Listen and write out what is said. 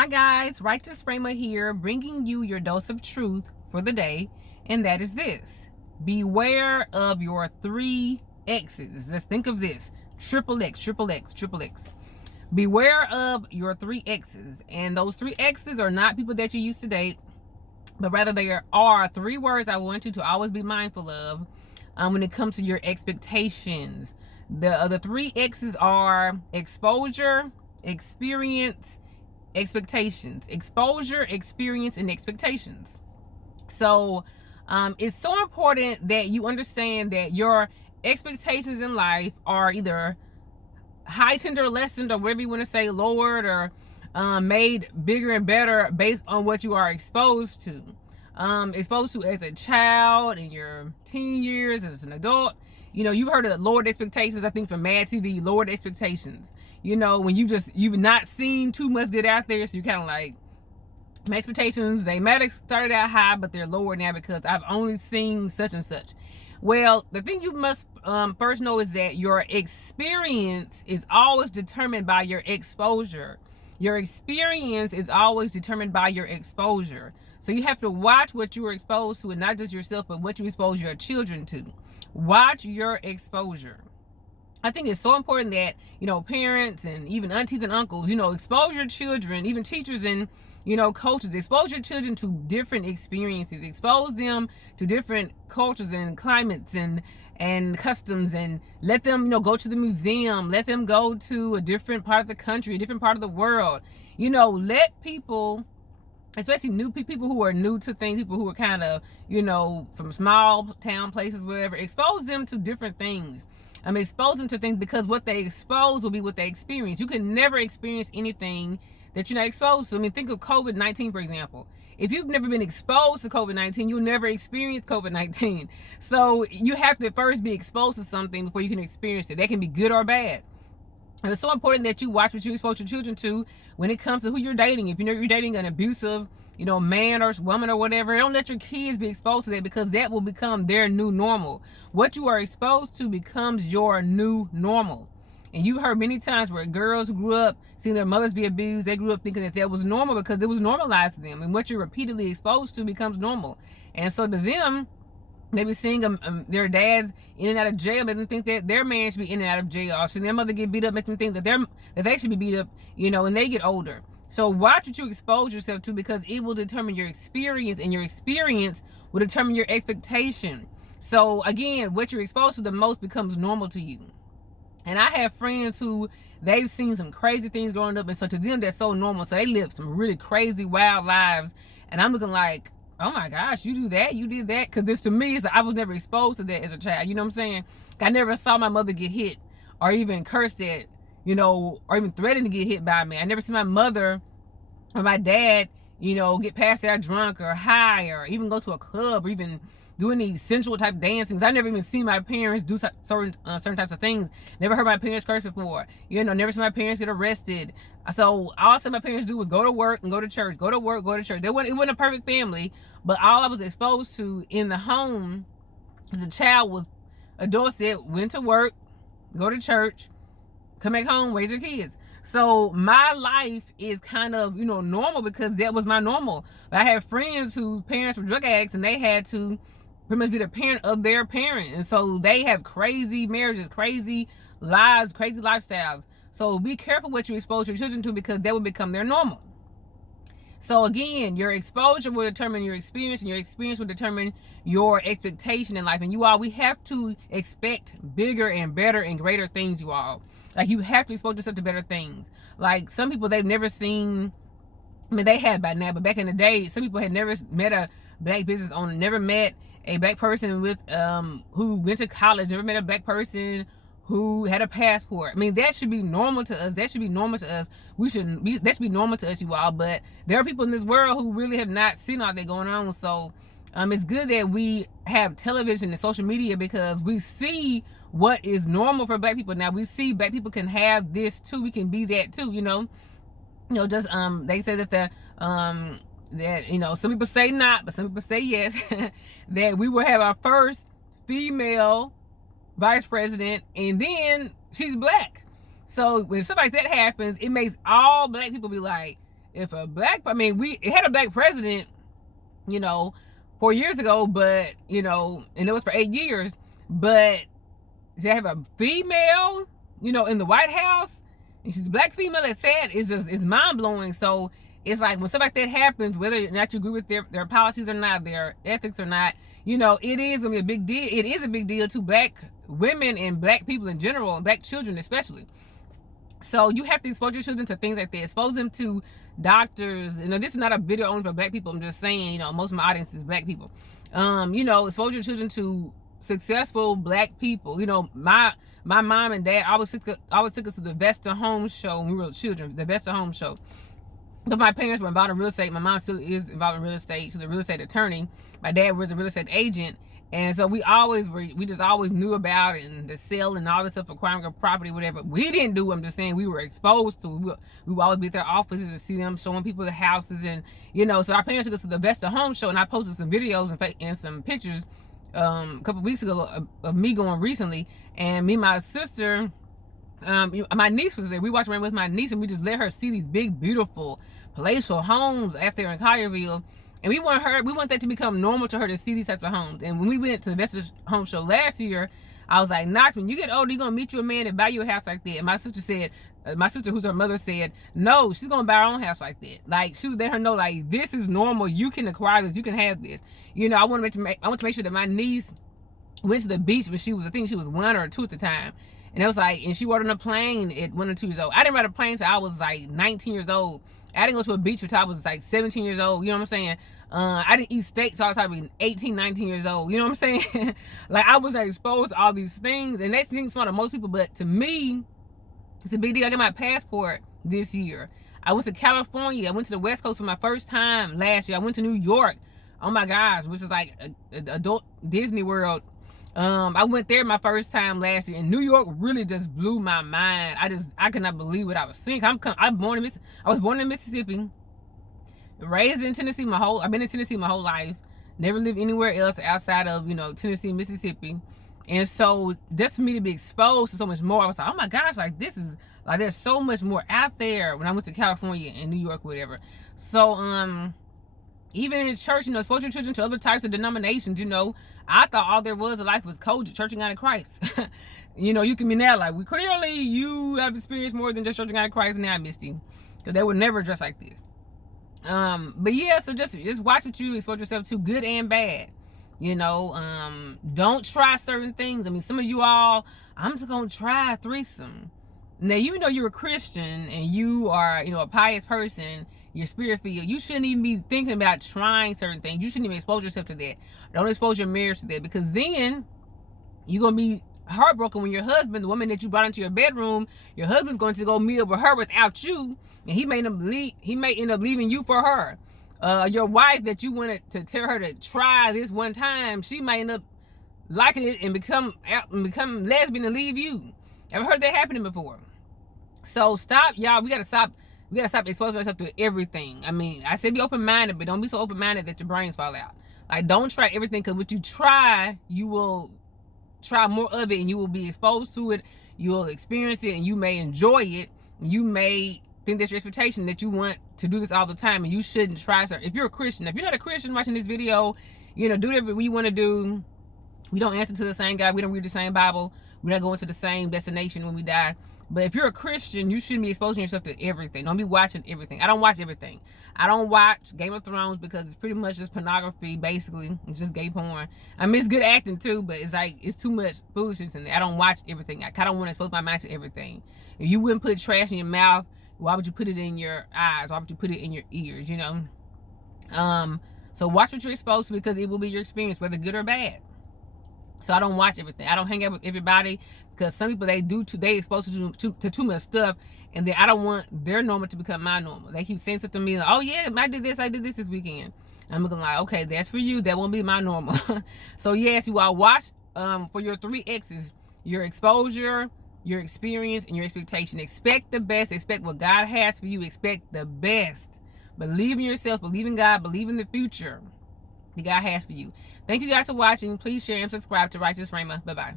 Hi guys, Righteous Framer here, bringing you your dose of truth for the day, and that is this. Beware of your three X's. Just think of this. Triple X, triple X, triple X. Beware of your three X's. And those three X's are not people that you used to date, but rather there are three words I want you to always be mindful of when it comes to your expectations. The three X's are exposure, experience, expectations. Exposure, experience, and expectations. So it's so important that you understand that your expectations in life are either heightened or lessened, or whatever you want to say, lowered or made bigger and better based on what you are exposed to. Exposed to as a child, in your teen years, as an adult. You know, you've heard of lowered expectations, I think, from Mad TV, lowered expectations. You know, when you've not seen too much good out there, so you're kind of like, my expectations, they might have started out high, but they're lower now because I've only seen such and such. Well, the thing you must first know is that your experience is always determined by your exposure. Your experience is always determined by your exposure. So you have to watch what you are exposed to, and not just yourself, but what you expose your children to. Watch your exposure. I think it's so important that, you know, parents and even aunties and uncles, you know, expose your children, even teachers and, you know, coaches, expose your children to different experiences, expose them to different cultures and climates and customs, and let them, you know, go to the museum, let them go to a different part of the country, a different part of the world. You know, let people, especially new people who are new to things, people who are kind of, you know, from small town places, wherever, expose them to different things. Expose them to things, because what they expose will be what they experience. You can never experience anything that you're not exposed to. Think of COVID-19, for example. If you've never been exposed to COVID-19, you'll never experience COVID-19. So you have to first be exposed to something before you can experience it. That can be good or bad. And it's so important that you watch what you expose your children to when it comes to who you're dating. If you know you're dating an abusive, you know, man or woman or whatever, don't let your kids be exposed to that, because that will become their new normal. What you are exposed to becomes your new normal. And you've heard many times where girls who grew up seeing their mothers be abused, they grew up thinking that was normal because it was normalized to them. And what you're repeatedly exposed to becomes normal. And so to them, maybe seeing their dads in and out of jail made them think that their man should be in and out of jail. Or seeing their mother get beat up make them think that they should be beat up, you know, when they get older. So watch what you expose yourself to, because it will determine your experience, and your experience will determine your expectation. So again, what you're exposed to the most becomes normal to you. And I have friends who, they've seen some crazy things growing up, and so to them that's so normal. So they live some really crazy, wild lives. And I'm looking like, oh my gosh, you do that, you did that? Because this to me is, I was never exposed to that as a child. You know what I'm saying? I never saw my mother get hit or even cursed at, you know, or even threatened to get hit by me. I never see my mother or my dad, you know, get passed out drunk or high, or even go to a club, or even doing these sensual type dancings. I never even seen my parents do certain types of things. Never heard my parents curse before. You know, never seen my parents get arrested. So all I said my parents do was go to work and go to church, go to work, go to church. It wasn't a perfect family, but all I was exposed to in the home as a child was adults that went to work, go to church, come back home, raise their kids. So my life is kind of, you know, normal, because that was my normal. But I have friends whose parents were drug addicts, and they had to pretty much be the parent of their parent. And so they have crazy marriages, crazy lives, crazy lifestyles. So be careful what you expose your children to, because that will become their normal. So again, your exposure will determine your experience, and your experience will determine your expectation in life. And you all, we have to expect bigger and better and greater things, you all. Like, you have to expose yourself to better things. Like, some people, they've never seen, they had by now, but back in the day, some people had never met a black business owner, never met a black person with who went to college, never met a black person who had a passport. That should be normal to us. That should be normal to us. That should be normal to us, you all. But there are people in this world who really have not seen all that going on. So it's good that we have television and social media, because we see what is normal for black people. Now we see black people can have this too. We can be that too, you know. Just they say that that, you know, some people say not, but some people say yes, that we will have our first female vice president, and then she's black. So when something like that happens, it makes all black people be like, if a black, I mean, it had a black president, 4 years ago, but, and it was for 8 years, but to have a female, in the White House, and she's a black female at that, is mind blowing. So it's like when stuff like that happens, whether or not you agree with their policies or not, their ethics or not, it is gonna be a big deal. It is a big deal to black women and black people in general, and black children especially. So you have to expose your children to things like that. Expose them to doctors. This is not a video only for black people. I'm just saying, most of my audience is black people. Expose your children to successful black people. My mom and dad always took us to the Vesta Home Show when we were children. The Vesta Home Show. But my parents were involved in real estate. My mom still is involved in real estate. She's a real estate attorney. My dad was a real estate agent. And so we just always knew about it, and the sale and all this stuff, acquiring a property, whatever. We didn't do. I'm just saying we were exposed to. We would always be at their offices and see them showing people the houses, and so our parents took us to the Vesta Home Show, and I posted some videos and some pictures a couple weeks ago of me going recently, and me and my sister, my niece was there. We walked around with my niece, and we just let her see these big, beautiful, palatial homes out there in Collierville. And we want that to become normal to her to see these types of homes. And when we went to the Vesta Home Show last year, I was like, Knox, when you get older, you're going to meet you a man and buy you a house like that. And my sister, who's her mother, said, no, she's going to buy her own house like that. Like, she was letting her know, like, this is normal. You can acquire this. You can have this. I want to make sure that my niece went to the beach when she was 1 or 2 at the time. And it was like, and she rode on a plane at 1 or 2 years old. I didn't ride a plane until I was like 19 years old. I didn't go to a beach until I was like 17 years old. You know what I'm saying? I didn't eat steak until I was probably 18, 19 years old. You know what I'm saying? Like, I was exposed to all these things. And that's the thing smart to most people. But to me, it's a big deal. I got my passport this year. I went to California. I went to the West Coast for my first time last year. I went to New York. Oh my gosh, which is like an adult Disney World. I went there my first time last year, and New York really just blew my mind. I could not believe what I was seeing. I was born in Mississippi, raised in Tennessee I've been in Tennessee my whole life. Never lived anywhere else outside of, Tennessee, Mississippi. And so just for me to be exposed to so much more, I was like, oh my gosh, like this is like, there's so much more out there when I went to California and New York, whatever. So, even in church, expose your children to other types of denominations. I thought all there was in life was Kojic, Church of God in Christ. You can be now like, clearly you have experienced more than just Church of God in Christ now, Misty. Because they would never dress like this. But yeah, so just watch what you expose yourself to, good and bad. Don't try certain things. I mean, some of you all, I'm just going to try a threesome. Now, even though you're a Christian and you are, a pious person, your spirit filled, you shouldn't even be thinking about trying certain things. You shouldn't even expose yourself to that. Don't expose your marriage to that, because then you're going to be heartbroken when your husband, the woman that you brought into your bedroom, your husband's going to go meet up with her without you, and he may end up leaving you for her. Your wife that you wanted to tell her to try this one time, she might end up liking it and become lesbian and leave you. I've heard that happening before. So stop, y'all. We gotta stop exposing ourselves to everything. I mean, I say be open-minded, but don't be so open-minded that your brains fall out. Like, don't try everything, because what you try, you will try more of it, and you will be exposed to it. You will experience it, and you may enjoy it. You may think that's your expectation, that you want to do this all the time, and you shouldn't try. So if you're a Christian, if you're not a Christian watching this video, do whatever we want to do. We don't answer to the same God. We don't read the same Bible. We're not going to the same destination when we die. But if you're a Christian, you shouldn't be exposing yourself to everything. Don't be watching everything. I don't watch everything. I don't watch Game of Thrones because it's pretty much just pornography, basically. It's just gay porn. I mean, it's good acting too, but it's too much foolishness in there. I don't watch everything. I kind of want to expose my mind to everything. If you wouldn't put trash in your mouth, why would you put it in your eyes? Why would you put it in your ears, So watch what you're exposed to, because it will be your experience, whether good or bad. So I don't watch everything. I don't hang out with everybody, because some people, they exposed to too much stuff, and then I don't want their normal to become my normal. They keep saying something to me like, oh yeah, I did this weekend. And I'm looking like, okay, that's for you. That won't be my normal. So yes, you all watch for your 3 X's: your exposure, your experience, and your expectation. Expect the best. Expect what God has for you. Expect the best. Believe in yourself. Believe in God. Believe in the future that God has for you. Thank you guys for watching. Please share and subscribe to Righteous Rhema. Bye-bye.